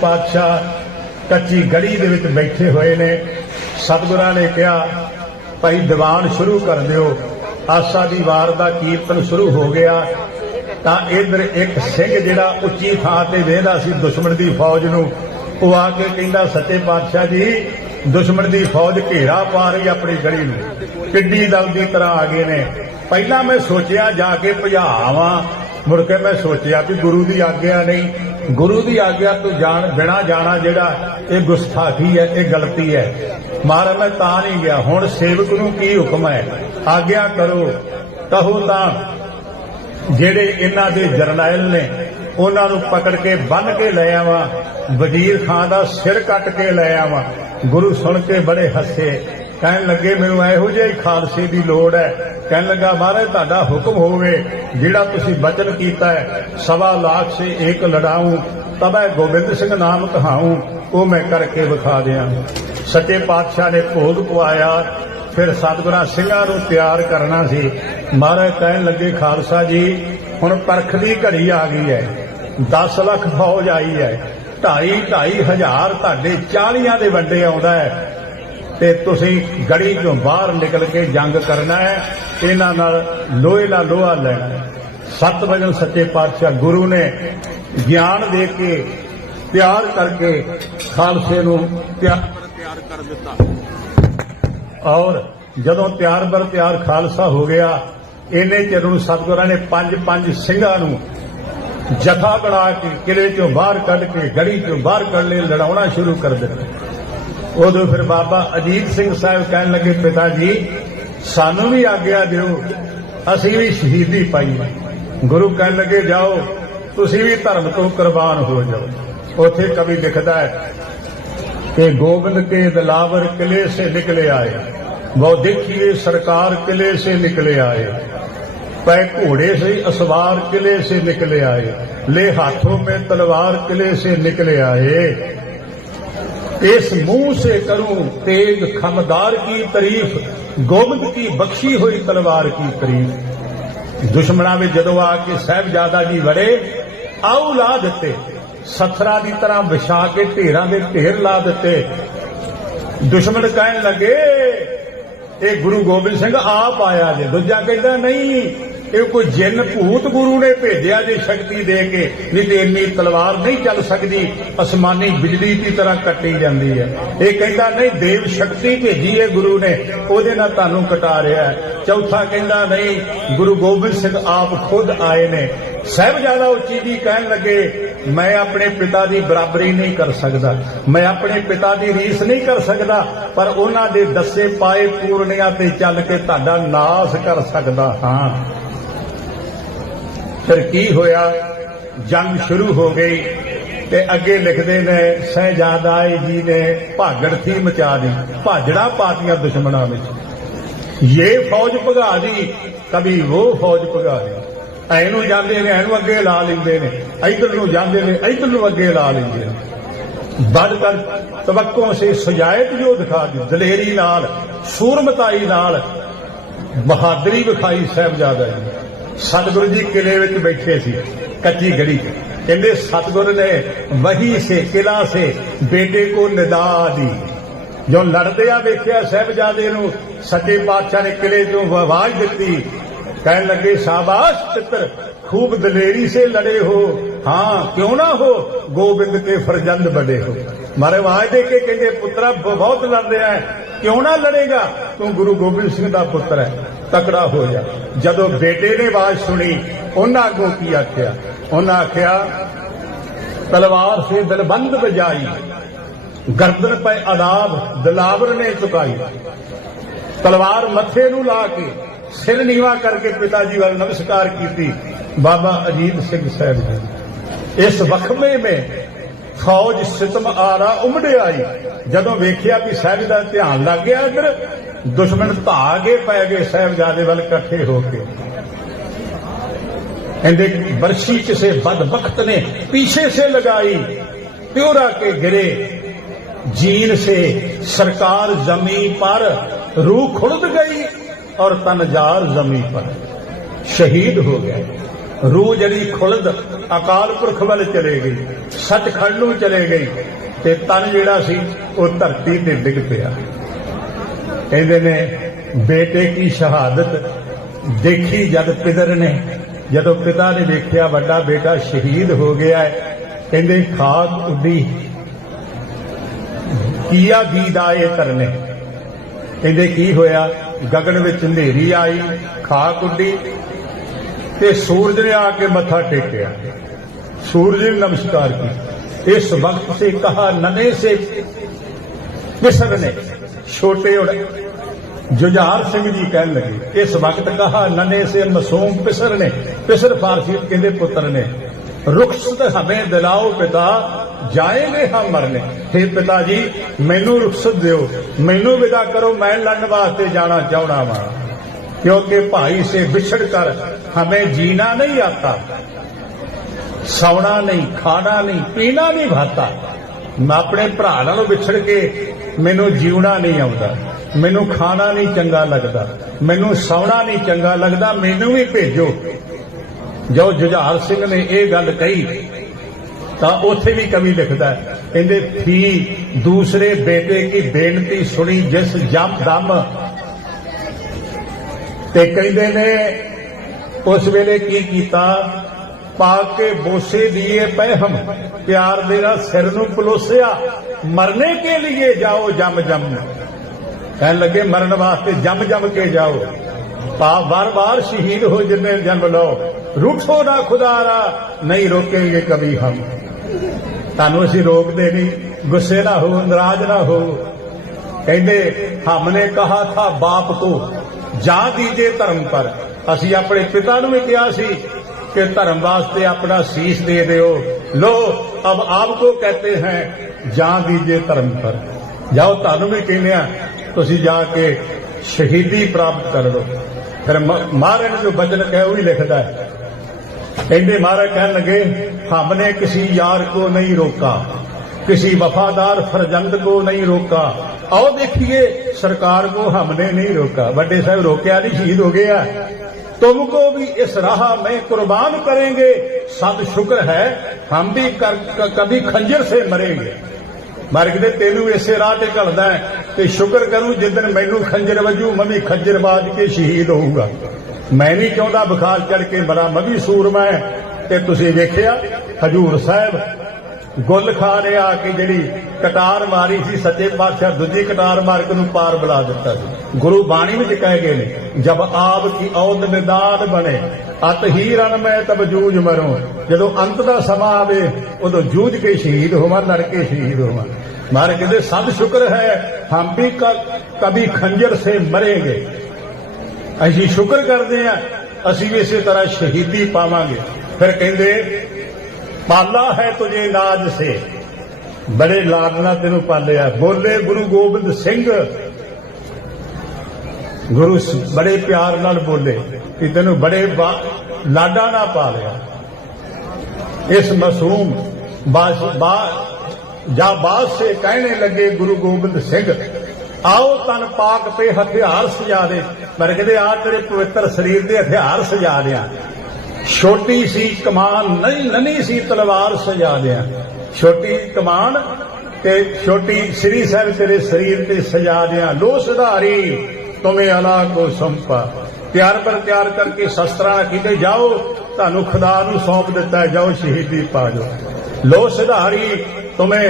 ਪਾਤਸ਼ਾਹ ਕੱਚੀ ਗੜੀ ਦੇ ਵਿੱਚ ਬੈਠੇ ਹੋਏ ਨੇ। ਸਤਿਗੁਰਾਂ ਨੇ ਕਿਹਾ, ਭਾਈ, ਦੀਵਾਨ ਸ਼ੁਰੂ ਕਰ ਦਿਓ। ਆਸਾ ਦੀ ਵਾਰ ਦਾ ਕੀਰਤਨ ਸ਼ੁਰੂ ਹੋ ਗਿਆ। ਤਾਂ ਇਧਰ ਇੱਕ ਸਿੰਘ ਜਿਹੜਾ ਉੱਚੀ ਥਾਂ ਤੇ ਵੇਂਦਾ ਸੀ ਦੁਸ਼ਮਣ ਦੀ ਫੌਜ ਨੂੰ, ਉਹ ਆ ਕੇ ਕਹਿੰਦਾ, ਸੱਚੇ ਪਾਤਸ਼ਾਹ ਜੀ, ਦੁਸ਼ਮਣ ਦੀ ਫੌਜ ਘੇਰਾ ਪਾ ਰਹੀ ਆਪਣੀ ਗੜੀ ਨੂੰ। ਕਿੱਡੀ ਦਲ ਦੀ ਤਰ੍ਹਾਂ ਆ ਗਏ ਨੇ। ਪਹਿਲਾਂ ਮੈਂ ਸੋਚਿਆ ਜਾ ਕੇ ਭਜਾਵਾਂ ਮੁੜ ਕੇ ਮੈਂ ਸੋਚਿਆ ਵੀ ਗੁਰੂ ਦੀ ਆਗਿਆ ਨਹੀਂ। ਗੁਰੂ ਦੀ ਆਗਿਆ ਤੋਂ ਜਾਣ, ਬਿਨਾ ਜਾਣਾ ਜਿਹੜਾ, ਇਹ ਗੁਸਤਾਖੀ ਹੈ, ਇਹ ਗਲਤੀ ਹੈ। ਮਹਾਰਾਜ, ਮੈਂ ਤਾਂ ਨਹੀਂ ਗਿਆ। ਹੁਣ ਸੇਵਕ ਨੂੰ ਕੀ ਹੁਕਮ ਹੈ? ਆਗਿਆ ਕਰੋ। ਕਹੋ ਤਾਂ ਜਿਹੜੇ ਇਹਨਾਂ ਦੇ ਜਰਨੈਲ ਨੇ, ਉਹਨਾਂ ਨੂੰ ਪਕੜ ਕੇ ਬੰਨ ਕੇ ਲੈ ਆਵਾਂ, ਵਜ਼ੀਰ ਖਾਨ ਦਾ ਸਿਰ ਕੱਟ ਕੇ ਲੈ ਆਵਾਂ। ਗੁਰੂ ਸੁਣ ਕੇ ਬੜੇ ਹੱਸੇ। ਕਹਿਣ ਲੱਗੇ, ਮੈਨੂੰ ਇਹੋ ਜਿਹੇ ਖਾਲਸੇ ਦੀ ਲੋੜ ਹੈ। ਕਹਿਣ ਲੱਗਾ, ਮਹਾਰਾਜ, ਤੁਹਾਡਾ ਹੁਕਮ ਹੋਵੇ, ਜਿਹੜਾ ਤੁਸੀਂ ਬਚਨ ਕੀਤਾ ਹੈ, ਸਵਾ ਲੱਖ ਸੇ ਇੱਕ ਲੜਾਊਂ, ਤਬੈ ਗੋਬਿੰਦ ਸਿੰਘ ਨਾਮ ਕਹਾਊਂ, ਉਹ ਮੈਂ ਕਰਕੇ ਵਿਖਾ ਦਿਆਂ ਸੱਚੇ ਪਾਤਸ਼ਾਹ ਨੇ ਭੋਗ ਪਵਾਇਆ, ਫਿਰ ਸਤਿਗੁਰਾਂ ਸਿੰਘਾਂ ਨੂੰ ਤਿਆਰ ਕਰਨਾ ਸੀ। ਮਹਾਰਾਜ ਕਹਿਣ ਲੱਗੇ, ਖਾਲਸਾ ਜੀ, ਹੁਣ ਪਰਖ ਦੀ ਘੜੀ ਆ ਗਈ ਹੈ 10 ਲੱਖ ਫੌਜ ਆਈ ਹੈ ਢਾਈ ਢਾਈ ਹਜ਼ਾਰ ਤੁਹਾਡੇ 40 ਦੇ ਵੱਡੇ ਆਉਂਦਾ ਹੈ ਤੇ ਤੁਸੀਂ ਗੜੀ ਚੋਂ ਬਾਹਰ ਨਿਕਲ ਕੇ ਜੰਗ ਕਰਨਾ ਹੈ। ਇਹਨਾਂ ਨਾਲ ਲੋਹੇ ਦਾ ਲੋਹਾ ਲੈਣਾ ਸੱਤ ਵਜਨ ਸੱਚੇ ਪਾਤਸ਼ਾਹ ਗੁਰੂ ਨੇ ਗਿਆਨ ਦੇ ਕੇ ਤਿਆਰ ਕਰਕੇ ਖਾਲਸੇ ਨੂੰ ਤਿਆਰ ਤਿਆਰ ਕਰ ਦਿੱਤਾ। ਔਰ ਜਦੋਂ ਤਿਆਰ ਬਰ ਤਿਆਰ ਖਾਲਸਾ ਹੋ ਗਿਆ ਇਹਨੇ ਚਿਰ ਨੂੰ ਸਤਿਗੁਰਾਂ ਨੇ ਪੰਜ ਪੰਜ ਸਿੰਘਾਂ ਨੂੰ ਜਥਾ ਬਣਾ ਕੇ ਕਿਲੇ ਚੋਂ ਬਾਹਰ ਕੱਢ ਕੇ ਗੜੀ ਚੋਂ ਬਾਹਰ ਕੱਢ ਲੈ ਲੜਾਉਣਾ ਸ਼ੁਰੂ ਕਰ ਦਿੱਤਾ। ਉਦੋਂ ਫਿਰ ਬਾਬਾ ਅਜੀਤ ਸਿੰਘ ਸਾਹਿਬ ਕਹਿਣ ਲੱਗੇ, ਪਿਤਾ ਜੀ, ਸਾਨੂੰ ਵੀ ਆਗਿਆ ਦਿਓ, ਅਸੀਂ ਵੀ ਸ਼ਹੀਦੀ ਪਾਈ ਗੁਰੂ ਕਹਿਣ ਲੱਗੇ, ਜਾਓ, ਤੁਸੀਂ ਵੀ ਧਰਮ ਤੋਂ ਕੁਰਬਾਨ ਹੋ ਜਾਓ। ਉਥੇ ਕਵੀ ਲਿਖਦਾ ਹੈ ਕਿ ਗੋਬਿੰਦ ਕੇ ਦਲਾਵਰ ਕਿਲੇ ਸੇ ਨਿਕਲੇ ਆਏ। ਬੌਧਿਕ ਕੀ ਸਰਕਾਰ ਕਿਲੇ ਸੇ ਨਿਕਲੇ ਆਏ। ਪੈ ਘੋੜੇ ਸੇ ਅਸਵਾਰ ਕਿਲੇ ਸੇ ਨਿਕਲੇ ਆਏ। ਲੈ ਹਾਥੋਂ ਮੇ ਤਲਵਾਰ ਕਿਲੇ ਸੇ ਨਿਕਲੇ ਆਏ। इस मुंह से करूं तेग खमदार की तारीफ गोविंद की बख्शी हुई तलवार की तारीफ ਦੁਸ਼ਮਣਾਂ ਵਿੱਚ ਜਦੋਂ ਆ ਕੇ ਸਾਹਿਬਜ਼ਾਦਾ ਜੀ ਵੜੇ ਆਉ ਲਾ ਦਿੱਤੇ ਸਥਰਾ ਦੀ ਤਰ੍ਹਾਂ ਵਿਛਾ ਕੇ ਢੇਰਾਂ ਦੇ ਢੇਰ ਲਾ ਦਿੱਤੇ ਦੁਸ਼ਮਣ ਕਹਿਣ ਲੱਗੇ ਇਹ ਗੁਰੂ ਗੋਬਿੰਦ ਸਿੰਘ ਆਪ ਆਇਆ ਜੇ ਦੂਜਾ ਕਹਿੰਦਾ ਨਹੀਂ ਇਹ ਕੋਈ ਜਿੰਨ ਭੂਤ ਗੁਰੂ ਨੇ ਭੇਜਿਆ ਜੇ ਸ਼ਕਤੀ ਦੇ ਕੇ, ਨਹੀਂ ਤੇ ਇੰਨੀ ਤਲਵਾਰ ਨਹੀਂ ਚੱਲ ਸਕਦੀ, ਅਸਮਾਨੀ ਬਿਜਲੀ ਦੀ ਤਰ੍ਹਾਂ ਕੱਟੀ ਜਾਂਦੀ ਹੈ। ਇਹ ਕਹਿੰਦਾ, ਨਹੀਂ, ਦੇਵ ਸ਼ਕਤੀ ਭੇਜੀ ਹੈ ਗੁਰੂ ਨੇ, ਉਹਦੇ ਨਾਲ ਤੁਹਾਨੂੰ ਕਟਾ ਰਿਹਾ ਚੌਥਾ ਕਹਿੰਦਾ, ਨਹੀਂ, ਗੁਰੂ ਗੋਬਿੰਦ ਸਿੰਘ ਆਪ ਖੁਦ ਆਏ ਨੇ। ਸਾਹਿਬਜ਼ਾਦਾ ਉੱਚੀ ਦੀ ਕਹਿਣ ਲੱਗੇ, ਮੈਂ ਆਪਣੇ ਪਿਤਾ ਦੀ ਬਰਾਬਰੀ ਨਹੀਂ ਕਰ ਸਕਦਾ। ਮੈਂ ਆਪਣੇ ਪਿਤਾ ਦੀ ਰੀਸ ਨਹੀਂ ਕਰ ਸਕਦਾ, ਪਰ ਉਹਨਾਂ ਦੇ ਦੱਸੇ ਪਾਏ ਪੂਰਨਿਆਂ ਤੇ ਚੱਲ ਕੇ ਤੁਹਾਡਾ ਨਾਸ ਕਰ ਸਕਦਾ ਹਾਂ। ਫਿਰ ਕੀ ਹੋਇਆ? ਜੰਗ ਸ਼ੁਰੂ ਹੋ ਗਈ ਤੇ ਅੱਗੇ ਲਿਖਦੇ ਨੇ ਸਹਿਜਾਦਾਈ ਜੀ ਨੇ ਭਾਗੜ ਥੀ ਮਚਾ ਦੀ। ਭਾਜੜਾ ਪਾਤੀਆਂ ਦੁਸ਼ਮਣਾਂ ਵਿੱਚ। ਇਹ ਫੌਜ ਭਗਾ ਦੀ ਕभी ਉਹ ਫੌਜ ਭਗਾ ਦੀ। ਐਨੂੰ ਜਾਂਦੇ ਨੇ ਐਨੂੰ ਅੱਗੇ ਲਾ ਲੈਂਦੇ ਨੇ। ਇਧਰ ਨੂੰ ਜਾਂਦੇ ਨੇ, ਇਧਰ ਨੂੰ ਅੱਗੇ ਲਾ ਲੈਂਦੇ ਨੇ। ਵੱਧ ਕਰ ਤਵੱਕੋਂ ਸੇ ਸਜਾਇਤ ਜੋ ਦਿਖਾ ਦੀ, ਦਲੇਰੀ ਨਾਲ, ਸੂਰਮਤਾਈ ਨਾਲ, ਬਹਾਦਰੀ ਵਿਖਾਈ ਸਾਹਿਬਜ਼ਾਦਾ ਜੀ। ਸਤਿਗੁਰੂ ਜੀ ਕਿਲੇ ਵਿੱਚ ਬੈਠੇ ਸੀ, ਕੱਚੀ ਗੜੀ ਕਹਿੰਦੇ, ਸਤਗੁਰ ਨੇ ਵਹੀ ਸੇ ਕਿਲਾ ਸੇ, ਬੇਟੇ ਕੋ ਨਿਦਾ ਦੀ। ਜੋ ਲੜਦੇ ਆ ਵੇਖਿਆ ਸਹਿਬਜ਼ਾਦੇ ਨੂੰ, ਸੱਚੇ ਪਾਤਸ਼ਾਹ ਨੇ ਕਿਲੇ ਤੋਂ ਆਵਾਜ਼ ਦਿੱਤੀ। ਕਹਿਣ ਲੱਗੇ, ਸ਼ਾਬਾਸ਼ ਪੁੱਤਰ, ਖੂਬ ਦਲੇਰੀ ਸੇ ਲੜੇ ਹੋ। ਹਾਂ, ਕਿਉਂ ਨਾ ਹੋ? ਗੋਬਿੰਦ ਕੇ ਫਰਜ਼ੰਦ ਬੜੇ ਹੋ। ਮਾਰੇ ਆਵਾਜ਼ ਦੇ ਕੇ ਕਹਿੰਦੇ, ਪੁੱਤਰਾ, ਬਹੁਤ ਲੜ ਰਿਹਾ ਕਿਉਂ ਨਾ ਲੜੇਗਾ? ਤੂੰ ਗੁਰੂ ਗੋਬਿੰਦ ਸਿੰਘ ਦਾ ਪੁੱਤਰ ਹੈ। ਤਕੜਾ ਹੋਇਆ। ਜਦੋਂ ਬੇਟੇ ਨੇ ਆਵਾਜ਼ ਸੁਣੀ, ਉਹਨਾਂ ਅੱਗੋਂ ਕੀ ਆਖਿਆ? ਉਹਨਾਂ ਆਖਿਆ, ਤਲਵਾਰ ਸੇ ਦਲਬੰਦ ਵਜਾਈ, ਗਰਦਨ ਪੈ ਅਦਾਬ ਦਲਾਵਰ ਨੇ ਚੁਕਾਈ। ਤਲਵਾਰ ਮੱਥੇ ਨੂੰ ਲਾ ਕੇ ਸਿਰ ਨੀਵਾ ਕਰਕੇ ਪਿਤਾ ਜੀ ਵੱਲ ਨਮਸਕਾਰ ਕੀਤੀ। ਬਾਬਾ ਅਜੀਤ ਸਿੰਘ ਸਾਹਿਬ ਜੀ, ਇਸ ਵਖਮੇ ਮੇ ਫੌਜ ਸਿਤਮ ਆਰਾ ਉਮੜੇ ਆਈ ਜਦੋਂ ਵੇਖਿਆ ਵੀ ਦਾ ਧਿਆਨ ਲੱਗ ਗਿਆ ਇਧਰ, ਦੁਸ਼ਮਣ ਧਾ ਕੇ ਪੈ ਗਏ ਸਾਹਿਬਜ਼ਾਦੇ ਵੱਲ ਇਕੱਠੇ ਹੋ ਕੇ। ਇਹਦੇ ਬਰਸ਼ੀ ਕਿਸੇ ਬਦਬਖਤ ਨੇ ਪਿੱਛੇ ਸੇ ਲਗਾਈ ਪਿਉਰਾ ਕੇ ਗਿਰੇ। ਜੀਨ ਸੇ ਸਰਕਾਰ ਜ਼ਮੀ ਪਰ ਰੂਹ खुर्द ਗਈ ਔਰ ਤਨਜਾਰ ਜ਼ਮੀ ਪਰ। ਸ਼ਹੀਦ ਹੋ गए ਰੂਹ ਜਿਹੜੀ ਖੁਲਦ ਅਕਾਲ ਪੁਰਖ ਵੱਲ ਚਲੇ ਗਈ, ਸੱਚਖੰਡ ਨੂੰ ਚਲੇ ਗਈ, ਤੇ ਤਨ ਜਿਹੜਾ ਸੀ, ਉਹ ਧਰਤੀ ਤੇ ਡਿੱਗ ਪਿਆ। ਕਹਿੰਦੇ ਨੇ, ਬੇਟੇ ਕੀ ਸ਼ਹਾਦਤ ਦੇਖੀ ਜਦ ਪਿਦਰ ਨੇ? ਜਦੋਂ ਪਿਤਾ ਨੇ ਵੇਖਿਆ ਵੱਡਾ ਬੇਟਾ ਸ਼ਹੀਦ ਹੋ ਗਿਆ ਹੈ, ਕਹਿੰਦੇ ਖਾਕ ਉੱਡੀ, ਕੀਆ ਇਹ ਕਰਨੇ ਕਹਿੰਦੇ, ਕੀ ਹੋਇਆ? ਗਗਨ ਵਿੱਚ ਹਨੇਰੀ ਆਈ, ਖਾਕ ਉੱਡੀ ਤੇ ਸੂਰਜ ਨੇ ਆ ਕੇ ਮੱਥਾ ਟੇਕਿਆ। ਸੂਰਜ ਨੇ ਨਮਸਕਾਰ ਕੀਤਾ। ਇਸ ਵਕਤ ਸੇ ਕਹਾ ਨਨੇ ਸੇ ਕਿਸਰ ਨੇ? ਛੋਟੇ ਉੜ ਜੁਝਾਰ ਸਿੰਘ ਜੀ ਕਹਿਣ ਲੱਗੇ, ਇਸ ਵਕਤ ਕਹਾ ਨਨੇ ਸੇ ਮਸੂਮ ਪਿਸਰ ਨੇ? ਪਿਸਰ ਫਾਰਸੀ ਕਹਿੰਦੇ ਪੁੱਤਰ ਨੇ ਰੁਖਸਤ ਹਮੇ ਦਿਲਾਓ ਪਿਤਾ, ਜਾਏਗੇ ਹਮ ਮਰਨੇ। हे ਪਿਤਾ ਜੀ, ਮੈਨੂੰ ਰੁਖਸਤ ਦਿਓ, ਮੈਨੂੰ ਵਿਦਾ ਕਰੋ, ਮੈਂ ਲੜਨ ਵਾਸਤੇ ਜਾਣਾ ਚਾਹਣਾ ਵਾਂ। क्योंकि भाई से बिछड़ कर हमें जीना नहीं आता ਸੌਣਾ ਨਹੀਂ ਖਾਣਾ ਨਹੀਂ ਪੀਣਾ ਨਹੀਂ ਭਾਤਾ ਮੈਂ ਆਪਣੇ ਭਰਾ ਨਾਲੋਂ ਵਿਛੜ ਕੇ ਮੈਨੂੰ ਜਿਉਣਾ ਨਹੀਂ ਆਉਂਦਾ ਮੈਨੂੰ ਖਾਣਾ ਨਹੀਂ ਚੰਗਾ ਲੱਗਦਾ ਮੈਨੂੰ ਸੌਣਾ ਨਹੀਂ ਚੰਗਾ ਲੱਗਦਾ ਮੈਨੂੰ ਵੀ ਭੇਜੋ ਜੋ ਜੁਝਾਰ ਸਿੰਘ ਨੇ ਇਹ ਗੱਲ ਕਹੀ ਤਾਂ ਉੱਥੇ ਵੀ ਕਵੀ ਲਿਖਦਾ ਹੈ, ਕਹਿੰਦੇ ਥੀ ਦੂਸਰੇ ਬੇਟੇ ਕੀ ਬੇਨਤੀ ਸੁਣੀ ਜਿਸ ਜਮ ਦਮ ਤੇ ਕਹਿੰਦੇ ਨੇ, ਉਸ ਵੇਲੇ ਕੀ ਕੀਤਾ? ਪਾ ਕੇ ਬੋਸੇ ਦੀਏ ਪਹਿਮ ਪਿਆਰ ਦੇ ਨਾਲ ਸਿਰ ਨੂੰ ਪਲੋਸਿਆ, ਮਰਨੇ ਕੇ ਲਈ ਜਾਓ ਜਮ ਜਮ। ਕਹਿਣ ਲੱਗੇ, ਮਰਨ ਵਾਸਤੇ ਜਮ ਜਮ ਕੇ ਜਾਓ। ਪਾ ਬਾਰ ਬਾਰ ਸ਼ਹੀਦ ਹੋ ਜਿੰਨੇ ਜਨਮ ਲਓ। ਰੁਠੋ ਨਾ ਖੁਦਾਰਾ, ਨਹੀਂ ਰੋਕੇਗੇ ਕभी ਹਮ। ਤੁਹਾਨੂੰ ਅਸੀਂ ਰੋਕਦੇ ਨਹੀਂ, ਗੁੱਸੇ ਨਾ ਹੋ ਨਾਰਾਜ਼ ਨਾ ਹੋ ਕਹਿੰਦੇ ਹਮਨੇ ਕਹਾ ਥਾ ਬਾਪ ਕੋ ਜਾ ਦੀਜੇ ਧਰਮ ਪਰ। ਅਸੀਂ ਆਪਣੇ ਪਿਤਾ ਨੂੰ ਵੀ ਕਿਹਾ ਸੀ ਕਿ ਧਰਮ ਵਾਸਤੇ ਆਪਣਾ ਸੀਸ ਦੇ ਦਿਓ। ਲੋ, ਅਬ ਆਪ ਕੋ ਕਹਤੇ ਹੈ, ਜਾ ਦੀਜੇ ਧਰਮ ਪਰ। ਜਾਓ, ਤੁਹਾਨੂੰ ਵੀ ਕਹਿੰਦੇ ਆ ਤੁਸੀਂ ਜਾ ਕੇ ਸ਼ਹੀਦੀ ਪ੍ਰਾਪਤ ਕਰ ਲਓ। ਫਿਰ ਮਹਾਰਾਜ ਨੇ ਜੋ ਬਚਨ ਕਹੇ, ਉਹ ਹੀ ਲਿਖਦਾ ਹੈ। ਕਹਿੰਦੇ ਮਹਾਰਾਜ ਕਹਿਣ ਲੱਗੇ, ਹਮਨੇ ਕਿਸੇ ਯਾਰ ਕੋ ਨਹੀਂ ਰੋਕਾ। किसी वफादार फरजंद को नहीं रोका आओ देखिए सरकार को हमने नहीं रोका बड़े साहब रोकया नहीं शहीद हो गया तुमको भी इस राह में कुर्बान करेंगे सब शुक्र है हम भी कर, क- कभी खंजर से मरेंगे ਮਰ ਕੇ ਤੈਨੂੰ ਇਸੇ ਰਾਹ ਤੇ ਘਲਦਾ ਹੈ ਤੇ ਸ਼ੁਕਰ ਕਰੂੰ ਜਿੱਦਨ ਮੈਨੂੰ ਖੰਜਰ ਵਜੂ ਮੈਂ ਵੀ ਖੰਜਰ ਬਾਜ ਕੇ ਸ਼ਹੀਦ ਹੋਊਗਾ ਮੈਂ ਨਹੀਂ ਚਾਹੁੰਦਾ ਬੁਖਾਰ ਚੜ ਕੇ ਬੜਾ ਮੈਂ ਵੀ ਸੂਰਮਾ ਹੈ ਤੇ ਤੁਸੀਂ ਵੇਖਿਆ ਹਜੂਰ ਸਾਹਿਬ ਗੁੱਲ ਖਾ ਨੇ ਆ ਕੇ ਜਿਹੜੀ ਕਟਾਰ ਮਾਰੀ ਸੀ, ਸੱਚੇ ਪਾਤਸ਼ਾਹ ਦੂਜੀ ਕਟਾਰ ਮਾਰ ਕੇ ਨੂੰ ਪਾਰ ਬੁਲਾ ਦਿੱਤਾ ਸੀ। ਗੁਰੂ ਬਾਣੀ ਵਿੱਚ ਕਹਿ ਗਏ ਨੇ, ਜਬ ਆਪ ਕੀ ਔਦ ਨਿਦਾਨ ਬਣੇ, ਅਤ ਹੀ ਰਨ ਮੈਂ ਤਬ ਜੂਝ ਮਰੂੰ। ਜਦੋਂ ਅੰਤ ਦਾ ਸਮਾਂ ਆਵੇ, ਉਦੋਂ ਜੂਝ ਕੇ ਸ਼ਹੀਦ ਹੋਵਾਂ, ਲੜ ਕੇ ਸ਼ਹੀਦ ਹੋਵਾਂ। ਮਾਰੇ ਕਹਿੰਦੇ, ਸਭ ਸ਼ੁਕਰ ਹੈ, ਹਮ ਵੀ ਕ- ਖੰਜਰ ਸੇ ਮਰੇਗੇ। ਅਸੀਂ ਸ਼ੁਕਰ ਕਰਦੇ ਹਾਂ, ਅਸੀਂ ਵੀ ਇਸੇ ਤਰ੍ਹਾਂ ਸ਼ਹੀਦੀ ਪਾਵਾਂਗੇ। ਫਿਰ ਕਹਿੰਦੇ ਪਾਲਾ ਹੈ ਤੁਝੇ ਨਾਜ ਸੇ। ਬੜੇ ਲਾਡ ਨਾਲ ਤੈਨੂੰ ਪਾਲਿਆ। ਬੋਲੇ ਗੁਰੂ ਗੋਬਿੰਦ ਸਿੰਘ। ਗੁਰੂ ਬੜੇ ਪਿਆਰ ਨਾਲ ਬੋਲੇ ਕਿ ਤੈਨੂੰ ਬੜੇ ਬਾ- ਲਾਡਾਂ ਨਾਲ ਪਾਲਿਆ। ਇਸ ਮਾਸੂਮ ਬਾਸ, ਬਾ, ਜਾ ਬਾਸ ਸੇ ਕਹਿਣੇ ਲੱਗੇ ਗੁਰੂ ਗੋਬਿੰਦ ਸਿੰਘ, ਆਓ ਤਨ ਪਾਕ ਤੇ ਹਥਿਆਰ ਸਜਾ ਦੇ। ਪਰ ਕਹਿੰਦੇ ਆ ਤੇਰੇ ਪਵਿੱਤਰ ਸਰੀਰ ਦੇ ਹਥਿਆਰ ਸਜਾ ਦਿਆਂ। ਛੋਟੀ ਸੀ ਕਮਾਨ ਨਹੀਂ ਨਨੀ ਸੀ ਤਲਵਾਰ ਸਜਾ ਦਿਆਂ। ਛੋਟੀ ਕਮਾਨ ਤੇ ਛੋਟੀ ਸ੍ਰੀ ਸਾਹਿਬ ਤੇਰੇ ਸਰੀਰ ਤੇ ਸਜਾ ਦਿਆਂ। ਲੋ ਸੁਧਾਰੀ, ਤੁਮੇ ਅਲਾ ਕੋ ਸੰਪਾ। ਤਿਆਰ ਪਰ ਤਿਆਰ ਕਰਕੇ ਸ਼ਸਤਰਾਂ ਕਿਤੇ ਜਾਓ, ਤੁਹਾਨੂੰ ਖੁਦਾ ਨੂੰ ਸੌਂਪ ਦਿੱਤਾ ਜਾਓ, ਸ਼ਹੀਦੀ ਪਾ ਜਾਓ ਲੋ ਸਿਧਾਰੀ, ਤੁਮੇ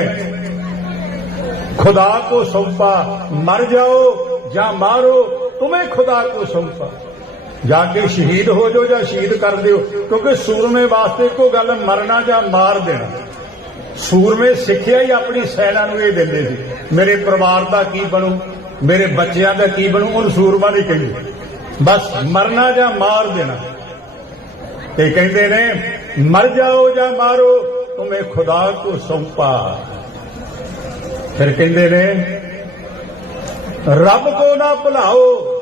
ਖੁਦਾ ਕੋ ਸੌਂਪਾ। ਮਰ ਜਾਓ ਜਾਂ ਮਾਰੋ, ਤੁਮੇ ਖੁਦਾ ਕੋ ਸੌਂਪਾ। ਜਾ ਕੇ ਸ਼ਹੀਦ ਹੋ ਜਾਓ ਜਾਂ ਸ਼ਹੀਦ ਕਰ ਦਿਓ, ਕਿਉਂਕਿ ਸੂਰਮੇ ਵਾਸਤੇ ਕੋ ਗੱਲ, ਮਰਨਾ ਜਾਂ ਮਾਰ ਦੇਣਾ। ਸੂਰਮੇ ਸਿੱਖਿਆ ਹੀ ਆਪਣੀ ਸੈਨਾ ਨੂੰ ਇਹ ਦਿੰਦੇ ਸੀ। ਮੇਰੇ ਪਰਿਵਾਰ ਦਾ ਕੀ ਬਣੂ, ਮੇਰੇ ਬੱਚਿਆਂ ਦਾ ਕੀ ਬਣੂ, ਉਹਨੂੰ ਸੂਰਮਾ ਨਹੀਂ ਕਹਿੰਦੇ। ਬਸ ਮਰਨਾ ਜਾਂ ਮਾਰ ਦੇਣਾ। ਤੇ ਕਹਿੰਦੇ ਨੇ, ਮਰ ਜਾਓ ਜਾਂ ਮਾਰੋ, ਤੁਮੇ ਖੁਦਾ ਕੋ ਸੌਂਪਾ। ਫਿਰ ਕਹਿੰਦੇ ਨੇ, ਰੱਬ ਕੋ ਨਾ ਭੁਲਾਓ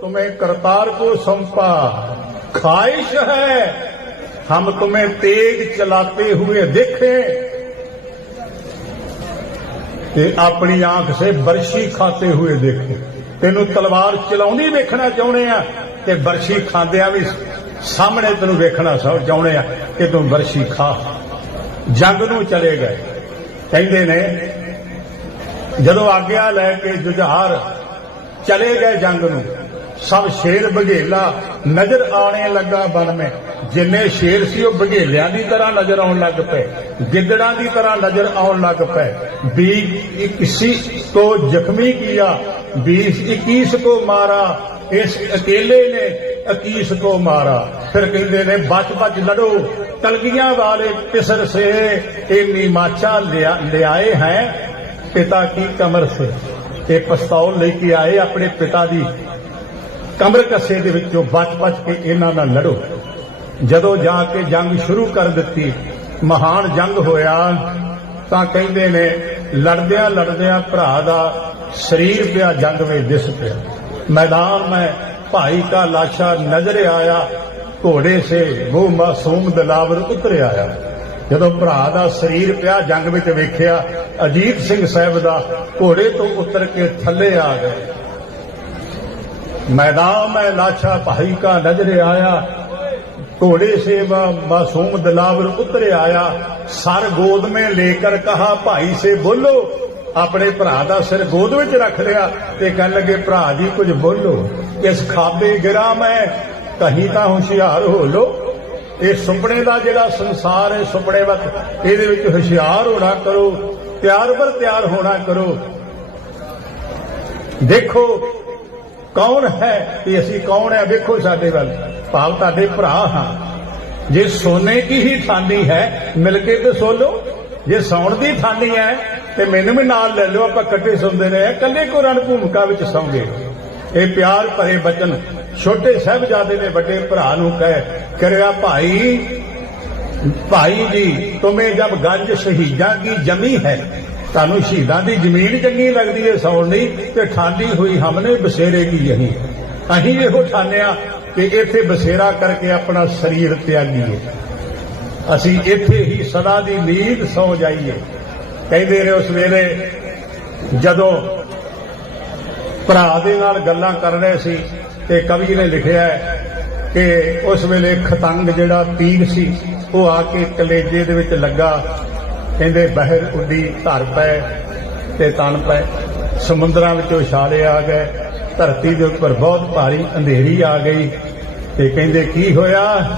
तुम्हें करतार को सौंपा ख्वाहिश है हम तुम्हें तेग चलाते हुए देखें ਤੇ ਆਪਣੀ ਆਂਖ ਸੇ ਬਰਸ਼ੀ ਖਾਤੇ ਹੋਏ ਦੇਖੇ ਤੈਨੂੰ ਤਲਵਾਰ ਚਲਾਉਂਦੀ ਵੇਖਣਾ ਚਾਹੁੰਦੇ ਆ ਤੇ ਬਰਸ਼ੀ ਖਾਂਦਿਆਂ ਵੀ ਸਾਹਮਣੇ ਤੈਨੂੰ ਵੇਖਣਾ ਸਭ ਚਾਹੁੰਦੇ ਆ ਕਿ ਤੂੰ ਵਰਸ਼ੀ ਖਾ ਜੰਗ ਨੂੰ ਚਲੇ ਗਏ ਕਹਿੰਦੇ ਨੇ ਜਦੋਂ ਆਗਿਆ ਲੈ ਕੇ ਜੁਝਾਰ ਚਲੇ ਗਏ ਜੰਗ ਨੂੰ ਸਭ ਸ਼ੇਰ ਬਘੇਲਾ ਨਜ਼ਰ ਆਣੇ ਲੱਗਾ ਬਨ ਮੇ। ਜਿੰਨੇ ਸ਼ੇਰ ਸੀ ਉਹ ਬਘੇਲਿਆਂ ਦੀ ਤਰ੍ਹਾਂ ਨਜ਼ਰ ਆਉਣ ਲੱਗ ਪਏ, ਗਿੱਦੜਾਂ ਦੀ ਤਰ੍ਹਾਂ ਨਜ਼ਰ ਆਉਣ ਲੱਗ ਪਏ। ਵੀ ਇਕਸੀ ਕੋ ਜ਼ਖਮੀ ਕੀਆ 20 21 ਕੋ ਮਾਰਾ, ਇਸ ਅਕੇਲੇ ਨੇ 21 ਕੋ ਮਾਰਾ। ਫਿਰ ਕਹਿੰਦੇ ਨੇ, ਬਚ ਬਚ ਲੜੋ ਕਲਗੀਆਂ ਵਾਲੇ ਪਿਸਰ ਸੇ ਇਹ ਨੀਮਾਚਾ ਲਿਆ- ਲਿਆਏ ਹੈ? ਪਿਤਾ ਕੀ ਕਮਰ ਸੇ? ਇਹ ਪਿਸਤੌਲ ਲੈ ਕੇ ਆਏ ਆਪਣੇ ਪਿਤਾ ਦੀ ਕਮਰ ਕੱਸੇ ਦੇ ਵਿੱਚੋਂ ਬਚ-ਬਚ ਕੇ ਇਹਨਾਂ ਨਾਲ ਲੜੋ। ਜਦੋਂ ਜਾ ਕੇ ਜੰਗ ਸ਼ੁਰੂ ਕਰ ਦਿੱਤੀ, ਮਹਾਨ ਜੰਗ ਹੋਇਆ, ਤਾਂ ਕਹਿੰਦੇ ਨੇ, ਲੜਦਿਆਂ ਲੜਦਿਆਂ ਭਰਾ ਦਾ ਸਰੀਰ ਪਿਆ, ਜੰਗ ਵਿੱਚ ਦਿਸ ਪਿਆ। ਮੈਦਾਨ ਮੈਂ ਭਾਈ ਦਾ ਲਾਸ਼ਾ ਨਜ਼ਰ ਆਇਆ, ਘੋੜੇ ਸੇ ਉਹ ਮਾਸੂਮ ਦਲਾਵਰ ਉਤਰ ਆਇਆ ਜਦੋਂ ਭਰਾ ਦਾ ਸਰੀਰ ਪਿਆ, ਜੰਗ ਵਿੱਚ ਵੇਖਿਆ, ਅਜੀਤ ਸਿੰਘ ਸਾਹਿਬ ਦਾ ਘੋੜੇ ਤੋਂ ਉਤਰ ਕੇ ਥੱਲੇ ਆ ਗਏ। मैदान में लाशा भाई का नजर आया घोड़े से वह मासूम दिलावर उतर आया सर गोद में लेकर कहा भाई से बोलो ਆਪਣੇ ਭਰਾ ਦਾ ਸਿਰ ਗੋਦ ਵਿੱਚ ਰੱਖ ਲਿਆ ਤੇ ਕਹਿਣ ਲੱਗੇ ਭਰਾ ਜੀ ਕੁਝ ਬੋਲੋ ਇਸ ਖਾਬੇ ਗਿਰਾ ਮੈਂ ਕਹੀਂ ਤਾਂ ਹੁਸ਼ਿਆਰ ਹੋ ਲੋ ਇਹ ਸੁਪਨੇ ਦਾ ਜਿਹੜਾ ਸੰਸਾਰ ਹੈ ਸੁਪਨੇ ਵਕਤ ਇਹਦੇ ਵਿੱਚ ਹੁਸ਼ਿਆਰ ਹੋਣਾ ਕਰੋ ਤਿਆਰ ਬਰ ਤਿਆਰ ਹੋਣਾ ਕਰੋ ਦੇਖੋ ਕੌਣ ਹੈ? ਤੇ ਅਸੀਂ ਕੌਣ ਹੈ? ਵੇਖੋ ਸਾਡੇ ਵੱਲ। ਭਾਵ ਤੁਹਾਡੇ ਭਰਾ ਹਾਂ। ਜੇ ਸੋਨੇ ਦੀ ਹੀ ਥਾਨੀ ਹੈ, ਮਿਲ ਕੇ ਤੇ ਸੋ ਸੋਲੋ ਜੇ ਸੌਣ ਦੀ ਠਾਨੀ ਹੈ, ਤੇ ਮੈਨੂੰ ਵੀ ਨਾਲ ਲੈ ਲਓ। ਆਪਾਂ ਇਕੱਠੇ ਸੌਂਦੇ ਰਹੇ ਇਕੱਲੇ ਕੋ ਰਣ ਭੂਮਿਕਾ ਵਿੱਚ ਸੌਂਗੇ। ਇਹ ਪਿਆਰ ਭਰੇ ਬਚਨ ਛੋਟੇ ਸਾਹਿਬਜ਼ਾਦੇ ਨੇ ਵੱਡੇ ਭਰਾ ਨੂੰ ਕਹੇ, ਕਰਿਆ ਭਾਈ ਭਾਈ ਜੀ, ਤੁਮੇ ਜਬ ਗੰਜ ਸ਼ਹੀਦਾਂ ਕੀ ਜਮੀ ਹੈ ਤੁਹਾਨੂੰ ਸ਼ਹੀਦਾਂ ਦੀ ਜ਼ਮੀਨ ਚੰਗੀ ਲੱਗਦੀ ਹੈ ਸੌਣ ਲਈ ਤੇ ਠਾਂਦੀ ਹੋਈ ਹਮਨੇ ਬਸੇਰੇ ਕੀ ਯਹੀ ਅਸੀਂ ਇਹੋ ਠਾਨਿਆ ਕਿ ਇੱਥੇ ਬਸੇਰਾ ਕਰਕੇ ਆਪਣਾ ਸਰੀਰ ਤਿਆਗੀਏ। ਅਸੀਂ ਇੱਥੇ ਹੀ ਸਦਾ ਦੀ ਨੀਂਦ ਸੌ ਜਾਈਏ। ਕਹਿੰਦੇ ਨੇ ਉਸ ਵੇਲੇ ਜਦੋਂ ਭਰਾ ਦੇ ਨਾਲ ਗੱਲਾਂ ਕਰ ਰਹੇ ਸੀ ਤੇ ਕਵੀ ਨੇ ਲਿਖਿਆ ਕਿ ਉਸ ਵੇਲੇ ਖਤੰਗ ਜਿਹੜਾ ਤੀਰ ਸੀ, ਉਹ ਆ ਕੇ ਕਲੇਜੇ ਦੇ ਵਿੱਚ ਲੱਗਾ ਕਹਿੰਦੇ ਬਹਿਰ ਉੱਡੀ ਧਰ ਪਏ ਤੇ ਤਣ ਪੈ। ਸਮੁੰਦਰਾਂ ਵਿੱਚੋਂ ਛਾਲੇ ਆ ਗਏ, ਧਰਤੀ ਦੇ ਉੱਪਰ ਬਹੁਤ ਭਾਰੀ ਅੰਧੇਰੀ ਆ ਗਈ ਤੇ ਕਹਿੰਦੇ ਕੀ ਹੋਇਆ?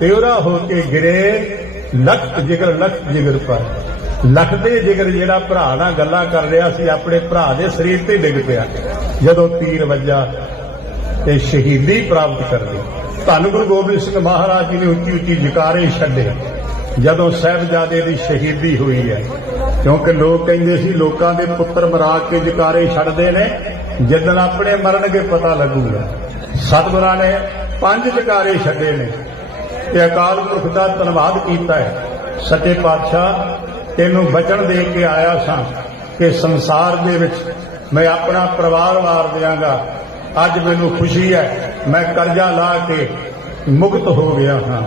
ਤਿਉਰਾ ਹੋ ਕੇ ਗਿਰੇ ਲਖਤ ਜਿਗਰ ਲਖਤ ਜਿਗਰ ਪਰ। ਲਖਦੇ ਜਿਗਰ ਜਿਹੜਾ ਭਰਾ ਨਾਲ ਗੱਲਾਂ ਕਰ ਰਿਹਾ ਸੀ, ਆਪਣੇ ਭਰਾ ਦੇ ਸਰੀਰ ਤੇ ਡਿੱਗ ਪਿਆ। ਜਦੋਂ ਤੀਰ ਵੱਜਾ ਤੇ ਸ਼ਹੀਦੀ ਪ੍ਰਾਪਤ ਕਰ ਲਈ। ਧੰਨ ਗੁਰੂ ਗੋਬਿੰਦ ਸਿੰਘ ਮਹਾਰਾਜ ਜੀ ਨੇ ਉੱਚੀ ਉੱਚੀ ਜਕਾਰੇ ਛੱਡੇ। ਜਦੋਂ ਸਾਹਿਬਜ਼ਾਦੇ ਦੀ ਸ਼ਹੀਦੀ ਹੋਈ ਹੈ, ਕਿਉਂਕਿ ਲੋਕ ਕਹਿੰਦੇ ਸੀ ਲੋਕਾਂ ਦੇ ਪੁੱਤਰ ਮਰਾ ਕੇ ਜਕਾਰੇ ਛੱਡਦੇ ਨੇ ਜਦੋਂ ਆਪਣੇ ਮਰਨਗੇ ਪਤਾ ਲੱਗੂਗਾ। ਸਤਿਗੁਰਾਂ ਨੇ ਪੰਜ ਜਕਾਰੇ ਛੱਡੇ ਨੇ ਤੇ ਅਕਾਲ ਪੁਰਖ ਦਾ ਧੰਨਵਾਦ ਕੀਤਾ ਹੈ। ਸੱਚੇ ਪਾਤਸ਼ਾਹ, ਤੈਨੂੰ ਬਚਨ ਦੇ ਕੇ ਆਇਆ ਸਾਂ ਕਿ ਸੰਸਾਰ ਦੇ ਵਿੱਚ ਮੈਂ ਆਪਣਾ ਪਰਿਵਾਰ ਵਾਰ ਦਿਆਂਗਾ। ਅੱਜ ਮੈਨੂੰ ਖੁਸ਼ੀ ਹੈ, ਮੈਂ ਕਰਜ਼ਾ ਲਾ ਕੇ ਮੁਕਤ ਹੋ ਗਿਆ ਹਾਂ।